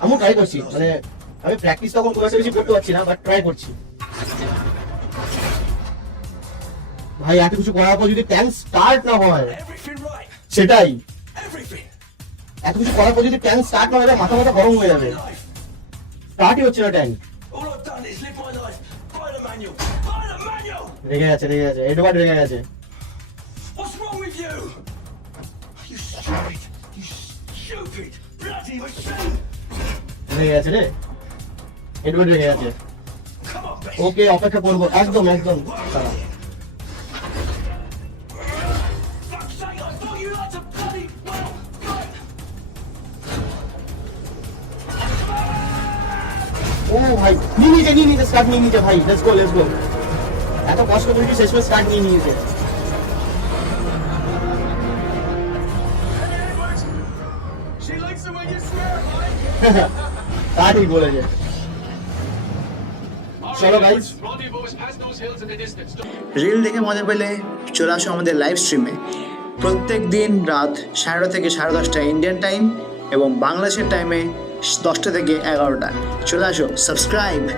আমিও ট্রাই করছি মানে আমি প্র্যাকটিস তখন খুব একটা বেশি করতে পারছি না বাট ট্রাই করছি ভাই এত কিছু করার পর যদি ট্যাঙ্ক স্টার্ট না হয় সেটাই এত কিছু করার পর যদি ট্যাঙ্ক স্টার্ট না হয় মাথা মাথা গরম হয়ে যাবে স্টার্টই হচ্ছে না ট্যাঙ্ক. রেগে গেছে রেগে গেছে এডওয়ার্ড রেগে গেছে. You stupid. Bloody machine. গেছে রে। গেছে. ওকে, অপেক্ষা করব। একদম একদম. ও ভাই, নিয়ে নিয়েছে নিয়ে নিয়েছে স্টার্ট নিয়ে নিয়েছে ভাই। লেটস গো লেটস গো এত কষ্ট করে শেষমেশ স্টার্ট নিয়ে নিয়েছে রিল দেখে মজা পেলে চলে আসো আমাদের লাইভ স্ট্রিমে প্রত্যেক দিন রাত সাড়ে থেকে সাড়ে দশটা ইন্ডিয়ান টাইম এবং বাংলাদেশের টাইমে দশটা থেকে এগারোটা চলে আসো সাবস্ক্রাইব